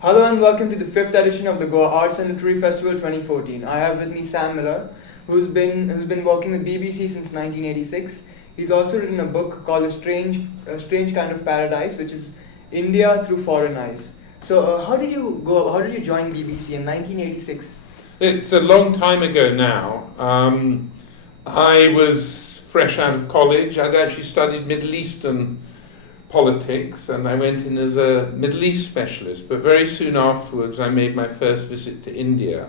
Hello and welcome to the 5th edition of the Goa Arts and Literary Festival 2014. I have with me Sam Miller, who's been working with BBC since 1986. He's also written a book called A Strange Kind of Paradise, which is India through foreign eyes. So, how did you join BBC in 1986? It's a long time ago now. I was fresh out of college. I'd actually studied Middle Eastern politics, and I went in as a Middle East specialist, but very soon afterwards I made my first visit to India,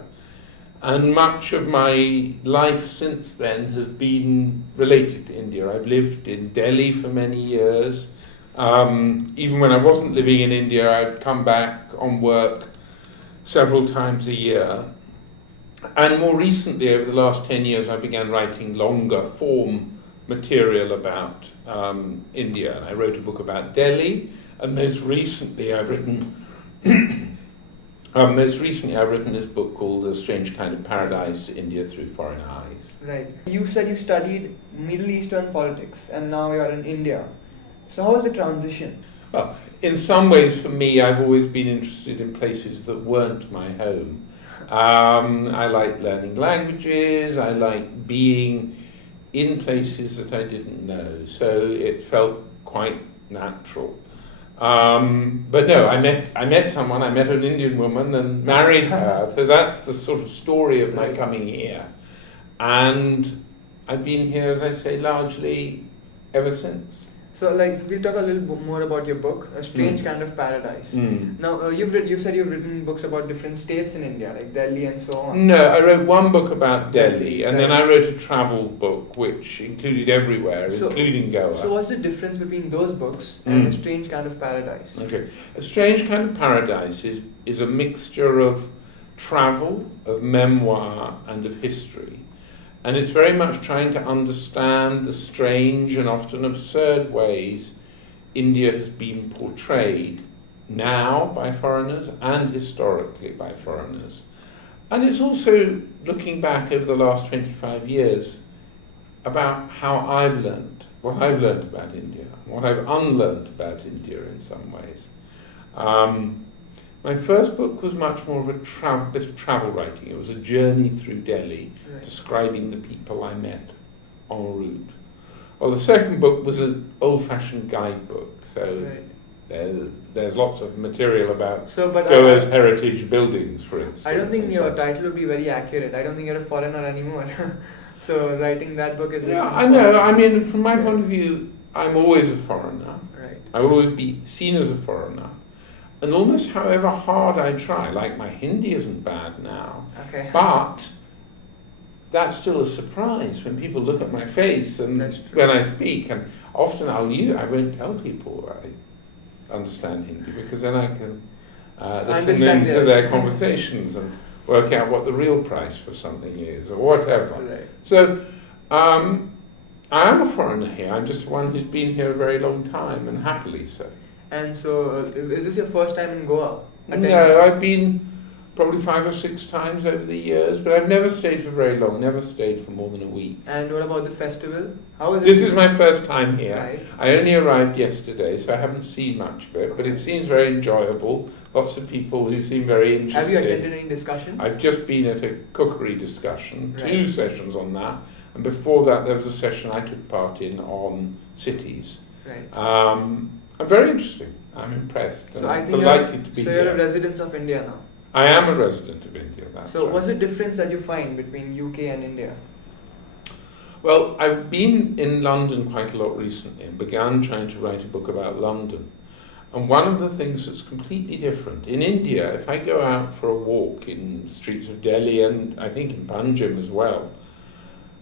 and much of my life since then has been related to India. I've lived in Delhi for many years. Even when I wasn't living in India, I'd come back on work several times a year, and more recently, over the last 10 years, I began writing longer form material about India, and I wrote a book about Delhi, and most recently I've written this book called A Strange Kind of Paradise, India Through Foreign Eyes. Right. You said you studied Middle Eastern politics and now you're in India. So how was the transition? Well, in some ways for me, I've always been interested in places that weren't my home. I like learning languages, I like being in places that I didn't know, so it felt quite natural. But no, I met an Indian woman and married her, so that's the sort of story of my coming here. And I've been here, as I say, largely ever since. So, we'll talk a little bit more about your book, A Strange Kind of Paradise. Now, you said you've written books about different states in India, like Delhi and so on. No, I wrote one book about Delhi, and then I wrote a travel book which included everywhere, including Goa. So what's the difference between those books and A Strange Kind of Paradise? Okay, A Strange Kind of Paradise is a mixture of travel, of memoir, and of history. And it's very much trying to understand the strange and often absurd ways India has been portrayed now by foreigners and historically by foreigners. And it's also looking back over the last 25 years about how I've learned, what I've learned about India, what I've unlearned about India in some ways. My first book was much more of a bit of travel writing. It was a journey through Delhi, describing the people I met en route. Well, the second book was an old-fashioned guidebook, so there's lots of material about Goa's heritage buildings, for instance. I don't think your title would be very accurate. I don't think you're a foreigner anymore. So writing that book is... Yeah, I know. I mean, from my point of view, I'm always a foreigner. Right. I will always be seen as a foreigner. And almost however hard I try, like my Hindi isn't bad now, but that's still a surprise when people look at my face and when I speak. And often I won't tell people I understand Hindi, because then I can listen into their conversations and work out what the real price for something is or whatever. Right. So I am a foreigner here. I'm just one who's been here a very long time, and happily so. And so, is this your first time in Goa? No, I've been probably 5 or 6 times over the years, but I've never stayed for very long, never stayed for more than a week. And what about the festival? How is it? This is my first time here. Right. I only arrived yesterday, so I haven't seen much of it, but it seems very enjoyable. Lots of people who seem very interested. Have you attended any discussions? I've just been at a cookery discussion, 2 sessions on that, and before that there was a session I took part in on cities. Right. I'm very interested. I'm impressed. So I think delighted to be here. So you're a resident of India now? I am a resident of India, that's So right. what's the difference that you find between UK and India? Well, I've been in London quite a lot recently and began trying to write a book about London. And one of the things that's completely different, in India, if I go out for a walk in the streets of Delhi and I think in Panjim as well,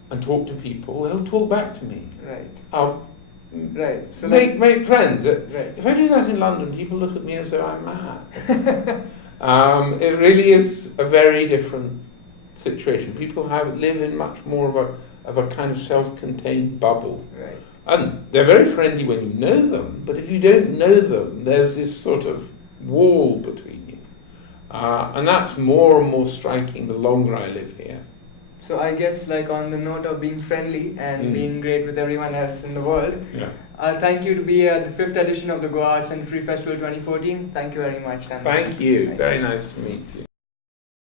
and talk to people, they'll talk back to me. Right. So make friends. Right. If I do that in London, people look at me as though I'm mad. It really is a very different situation. People live in much more of a kind of self-contained bubble. Right. And they're very friendly when you know them, but if you don't know them, there's this sort of wall between you. And that's more and more striking the longer I live here. So I guess like on the note of being friendly and Mm. being great with everyone else in the world, Yeah. thank you to be at the 5th edition of the Goa Arts and Tree Festival 2014. Thank you very much, Sam. Thank you. Thank Very you. nice to meet you.